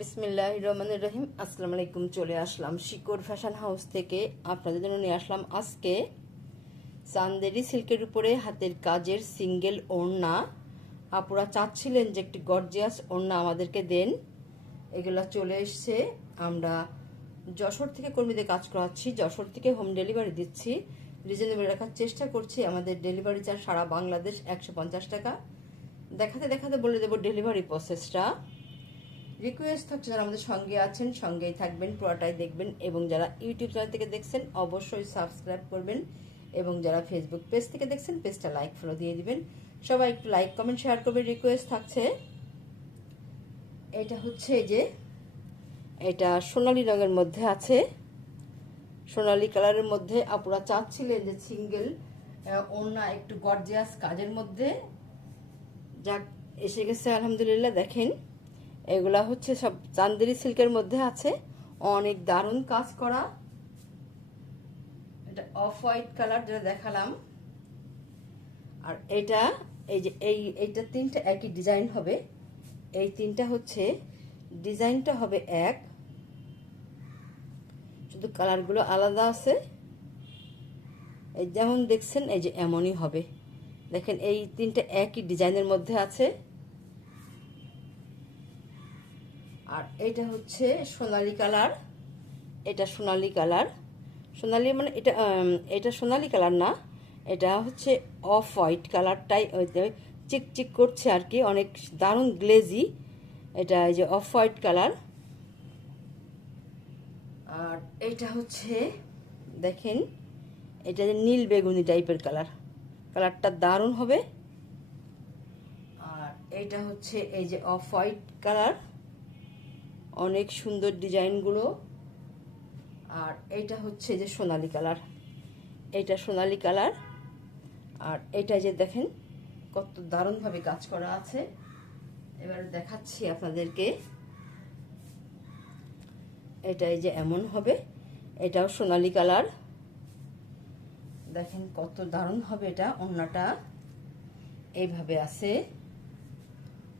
বিসমিল্লাহির রহমানির রহিম। আসসালামু আলাইকুম। চলে আসলাম শিকড় ফ্যাশন হাউস থেকে। আপনাদের জন্য নিয়ে আসলাম আজকে চান্দেরি সিল্কের উপরে হাতের কাজের সিঙ্গেল ওড়না। আপুরা চাচ্ছিলেন যে একটি গর্জিয়াস ওড়না আমাদেরকে দেন, এগুলা চলে এসছে। আমরা যশোর থেকে কর্মীদের কাজ করাচ্ছি, যশোর থেকে হোম ডেলিভারি দিচ্ছি। রিজনেবল রাখার চেষ্টা করছি। আমাদের ডেলিভারি চার্জ সারা বাংলাদেশ 150 টাকা। দেখাতে দেখাতে বলে দেবো ডেলিভারি প্রসেসটা। রিকোয়েস্ট থাকছে যারা আমাদের সঙ্গে আছেন সঙ্গেই থাকবেন, পুরোটাই দেখবেন, এবং যারা ইউটিউব চ্যানেল থেকে দেখছেন অবশ্যই সাবস্ক্রাইব করবেন, এবং যারা ফেসবুক পেজ থেকে দেখছেন পেজটা লাইক ফলো দিয়ে দিবেন। সবাই একটু লাইক কমেন্ট শেয়ার করবেন, রিকোয়েস্ট থাকছে। এটা হচ্ছে যে এটা সোনালী রঙের মধ্যে আছে, সোনালী কালারের মধ্যে। আপুরা চাচ্ছিলেন যে সিঙ্গেল ওড়না একটু গর্জিয়াস কাজের মধ্যে, যাক এসে গেছে আলহামদুলিল্লাহ। দেখেন এগুলা হচ্ছে সব চান্দেরি সিল্কের মধ্যে আছে, অনেক দারুণ কাজ করা। এটা অফ হোয়াইট কালার যেটা দেখালাম, আর এটা এই যে এইটা তিনটা একই ডিজাইন হবে। এই তিনটা হচ্ছে ডিজাইনটা হবে এক, শুধু কালারগুলো আলাদা আছে। এই যেমন দেখছেন এই যে এমনই হবে। দেখেন এই তিনটা একই ডিজাইনের মধ্যে আছে। আর এটা হচ্ছে সোনালী কালার, এটা সোনালী কালার। সোনালী মানে এটা সোনালী কালার না, এটা হচ্ছে অফ হোয়াইট কালারটাই চিকচিক করছে আর কি, অনেক দারুণ গ্লেজি। এটা এই যে অফ হোয়াইট কালার। আর এটা হচ্ছে দেখেন এটা যে নীল বেগুনি টাইপের কালার, কালারটা দারুণ হবে। আর এটা হচ্ছে এই যে অফ হোয়াইট কালার, অনেক সুন্দর ডিজাইনগুলো। আর এইটা হচ্ছে যে সোনালী কালার, এটা সোনালী কালার। আর এটা যে দেখেন কত দারুণভাবে কাজ করা আছে। এবার দেখাচ্ছি আপনাদেরকে। এটাই যে এমন হবে, এটাও সোনালী কালার। দেখেন কত দারুণ হবে এটা। ওড়নাটা এইভাবে আছে,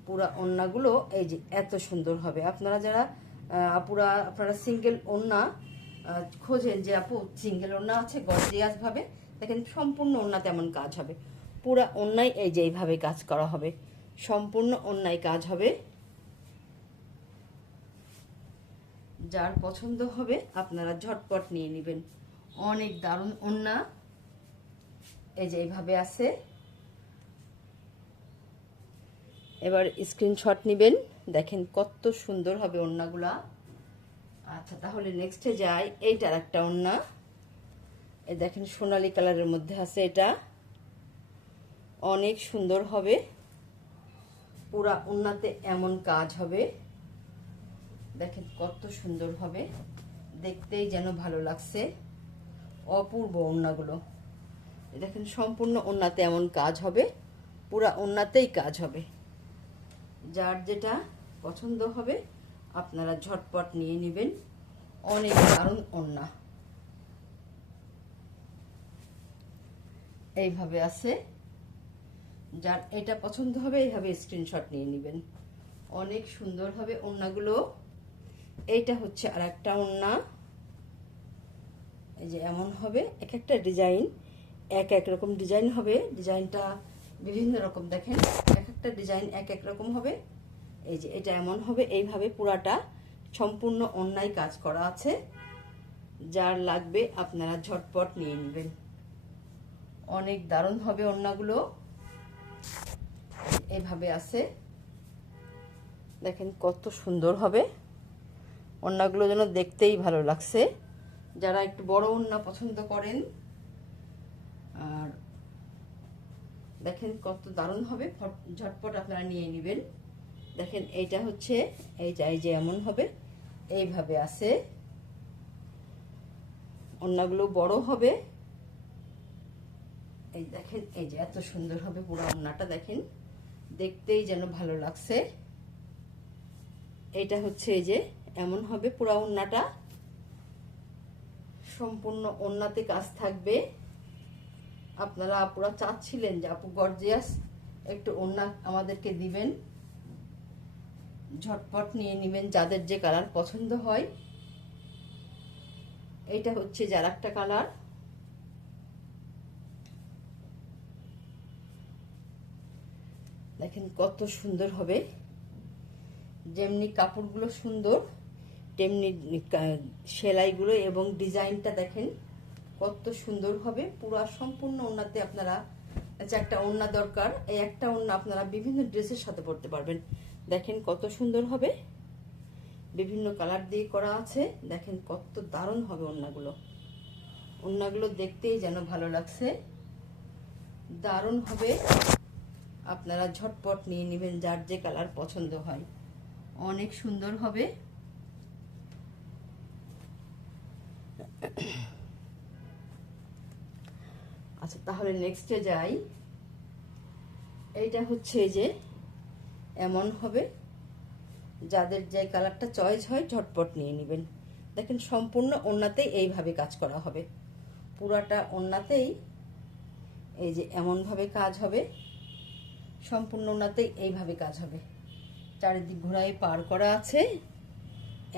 পুরা ওড়নাগুলো এই যে এত সুন্দর হবে। আপনারা যারা আপনারা সিঙ্গেল ওড়না খোঁজেন যে আপু সিঙ্গেল ওড়না আছে গর্জিয়াস ভাবে, দেখেন সম্পূর্ণ ওড়না তেমন কাজ হবে। পুরা ওড়নায় এই যে এইভাবে কাজ করা হবে, সম্পূর্ণ ওড়নায় কাজ হবে। যার পছন্দ হবে আপনারা ঝটপট নিয়ে নেবেন। অনেক দারুণ ওড়না, এই যে এইভাবে আছে। এবার স্ক্রিনশট নেবেন, দেখেন কত সুন্দর হবে ওড়নাগুলা। আচ্ছা তাহলে নেক্সটে যাই। এইটার একটা ওড়না, এই দেখেন সোনালী কালারের মধ্যে আছে, এটা অনেক সুন্দর হবে। পুরা ওড়নাতে এমন কাজ হবে, দেখেন কত সুন্দর হবে, দেখতেই যেন ভালো লাগছে। অপূর্ব ওড়নাগুলো দেখেন, সম্পূর্ণ ওড়নাতে এমন কাজ হবে, পুরা ওড়নাতেই কাজ হবে। যার যেটা পছন্দ হবে আপনারা ঝটপট নিয়ে নেবেন। অনেক দারুণ ওড়না, এইভাবে আছে। যার এটা পছন্দ হবে এইভাবে স্ক্রিনশট নিয়ে নেবেন। অনেক সুন্দর হবে ওড়নাগুলো। এইটা হচ্ছে আর একটা ওড়না, এই যে এমন হবে। এক একটা ডিজাইন এক এক রকম ডিজাইন হবে, ডিজাইনটা বিভিন্ন রকম। দেখেন এক একটা ডিজাইন এক এক রকম হবে। এই যে এটা এমন হবে, এইভাবে পুরাটা সম্পূর্ণ ওড়নায় কাজ করা আছে। যার লাগবে আপনারা ঝটপট নিয়ে নেবেন। অনেক দারুণ হবে ওড়নাগুলো, এইভাবে আছে। দেখেন কত সুন্দর হবে ওড়নাগুলো, যেন দেখতেই ভালো লাগছে। যারা একটু বড় ওড়না পছন্দ করেন, আর দেখেন কত দারুণ হবে, ঝটপট আপনারা নিয়ে নেবেন। দেখেন এইটা হচ্ছে এইটা এই যে এমন হবে, এইভাবে আছে। ওড়নাগুলো বড় হবে, এই দেখেন এই যে এত সুন্দর হবে পুরো ওড়নাটা, দেখেন দেখতেই যেন ভালো লাগছে। এইটা হচ্ছে এই যে এমন হবে পুরো ওড়নাটা, সম্পূর্ণ ওড়নাতে কাজ থাকবে। আপনারা আপুরা চাচ্ছিলেন যে আপু গর্জিয়াস একটু ওড়না আমাদেরকে দিবেন, ঝটপট নিয়ে নেবেন যাদের যে কালার পছন্দ হয়। এইটা হচ্ছে যার একটা কালার। দেখেন কত সুন্দর হবে, যেমনি কাপড়গুলো সুন্দর তেমনি সেলাইগুলো এবং ডিজাইনটা দেখেন কত সুন্দর হবে। পুরো সম্পূর্ণ ওড়নাতে আপনারা একটা ওড়না দরকার, এই একটা ওড়না আপনারা বিভিন্ন ড্রেসের সাথে পরতে পারবেন। দেখেন কত সুন্দর হবে, বিভিন্ন কালার দিয়ে করা আছে। দেখেন কত দারুণ হবে ওড়নাগুলো। ওড়নাগুলো দেখতেই যেন ভালো লাগছে, দারুণ হবে। আপনারা ঝটপট নিয়ে নেবেন যার যে কালার পছন্দ হয়, অনেক সুন্দর হবে। আচ্ছা তাহলে নেক্সটে যাই। এইটা হচ্ছে যে এমন হবে, যাদের যে কালারটা চয়েস হয় ঝটপট নিয়ে নেবেন। দেখেন সম্পূর্ণ ওড়নাতেই এইভাবে কাজ করা হবে, পুরাটা ওড়নাতেই এই যে এমনভাবে কাজ হবে, সম্পূর্ণ ওড়নাতেই এইভাবে কাজ হবে। চারিদিক ঘোড়ায় পার করা আছে,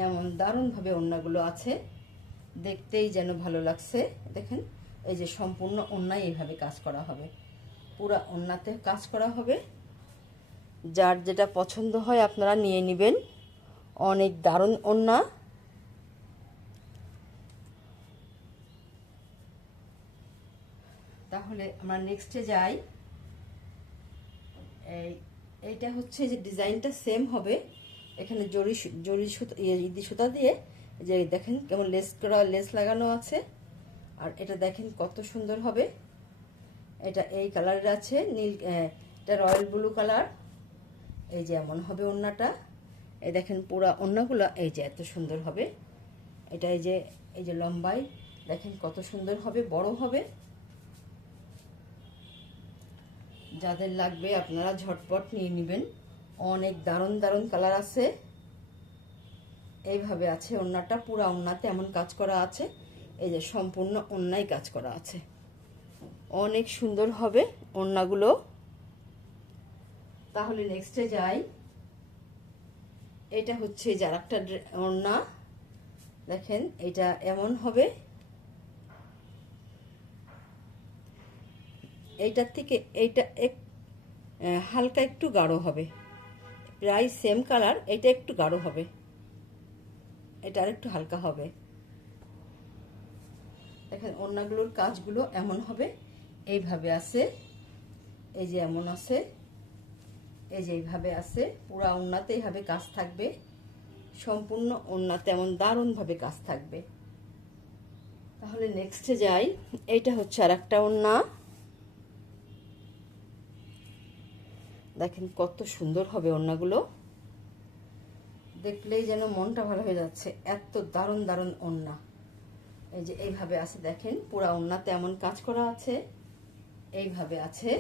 এমন দারুণভাবে ওড়নাগুলো আছে, দেখতেই যেন ভালো লাগছে। দেখেন এই যে সম্পূর্ণ ওড়নায় এইভাবে কাজ করা হবে, পুরা ওড়নাতে কাজ করা হবে। যার যেটা পছন্দ হয় আপনারা নিয়ে নেবেন, অনেক দারুণ ওড়না। তাহলে আমরা নেক্সটে যাই। এইটা হচ্ছে যে ডিজাইনটা সেম হবে, এখানে জরি সুতা ইদি সুতা দিয়ে যে দেখেন কেমন লেস করা, লেস লাগানো আছে। আর এটা দেখেন কত সুন্দর হবে, এটা এই কালারের আছে নীল, এটা রয়্যাল ব্লু কালার। এই যে এমন হবে ওড়নাটা, এই দেখেন পুরা ওড়নাগুলো এই যে এত সুন্দর হবে। এটা এই যে লম্বাই দেখেন কত সুন্দর হবে, বড় হবে। যাদের লাগবে আপনারা ঝটপট নিয়ে নেবেন, অনেক দারুণ দারুণ কালার আছে। এইভাবে আছে ওড়নাটা, পুরা ওড়নাতে এমন কাজ করা আছে, এই যে সম্পূর্ণ ওড়নায় কাজ করা আছে, অনেক সুন্দর হবে ওড়নাগুলো। তাহলে নেক্সটে যাই। এটা হচ্ছে যার একটা ওড়না, দেখেন এটা এমন হবে, এইটার থেকে এইটা হালকা একটু গাঢ় হবে, প্রায় সেম কালার, এটা একটু গাঢ় হবে, এটা আরেকটু হালকা হবে। দেখেন ওড়নাগুলোর কাজগুলো এমন হবে, এইভাবে আছে, এই যে এমন আছে, এই যে এইভাবে আছে, পুরা ওড়নাতে এইভাবে কাজ থাকবে, সম্পূর্ণ ওড়নাতে এমন দারুণভাবে কাজ থাকবে। তাহলে নেক্সটে যাই। এইটা হচ্ছে আর একটা ওড়না, দেখেন কত সুন্দর হবে ওড়নাগুলো, দেখলেই যেন মনটা ভালো হয়ে যাচ্ছে, এত দারুণ দারুণ ওড়না। এই যে এইভাবে আছে, দেখেন পুরা ওড়নাতে এমন কাজ করা আছে, এইভাবে আছে,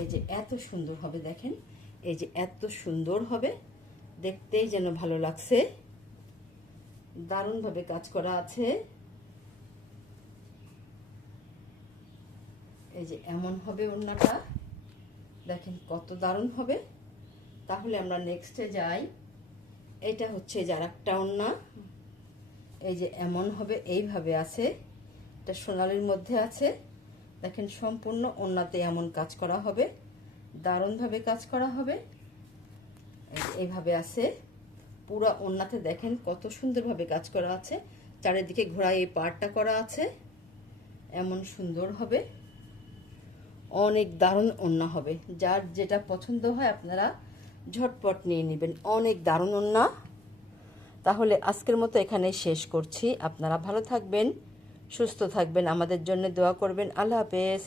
এই যে এত সুন্দর হবে। দেখেন এই যে এত সুন্দর হবে, দেখতেই যেন ভালো লাগছে, দারুণভাবে কাজ করা আছে। এই যে এমন হবে ওড়নাটা, দেখেন কত দারুণ হবে। তাহলে আমরা নেক্সটে যাই। এটা হচ্ছে যার একটা ওড়না, এই যে এমন হবে, এইভাবে আছে, এটা সোনালির মধ্যে আছে। দেখেন সম্পূর্ণ ওড়নাতে এমন কাজ করা হবে, দারুণভাবে কাজ করা হবে। এইভাবে আছে পুরা ওড়নাতে, দেখেন কত সুন্দরভাবে কাজ করা আছে, চারিদিকে ঘোড়ায় এই পাড়টা করা আছে, এমন সুন্দর হবে, অনেক দারুণ ওড়না হবে। যার যেটা পছন্দ হয় আপনারা ঝটপট নিয়ে নেবেন, অনেক দারুণ ওড়না। তাহলে আজকের মতো এখানেই শেষ করছি। আপনারা ভালো থাকবেন, সুস্থ থাকবেন, আমাদের জন্য দোয়া করবেন। আল্লাহ হাফেজ।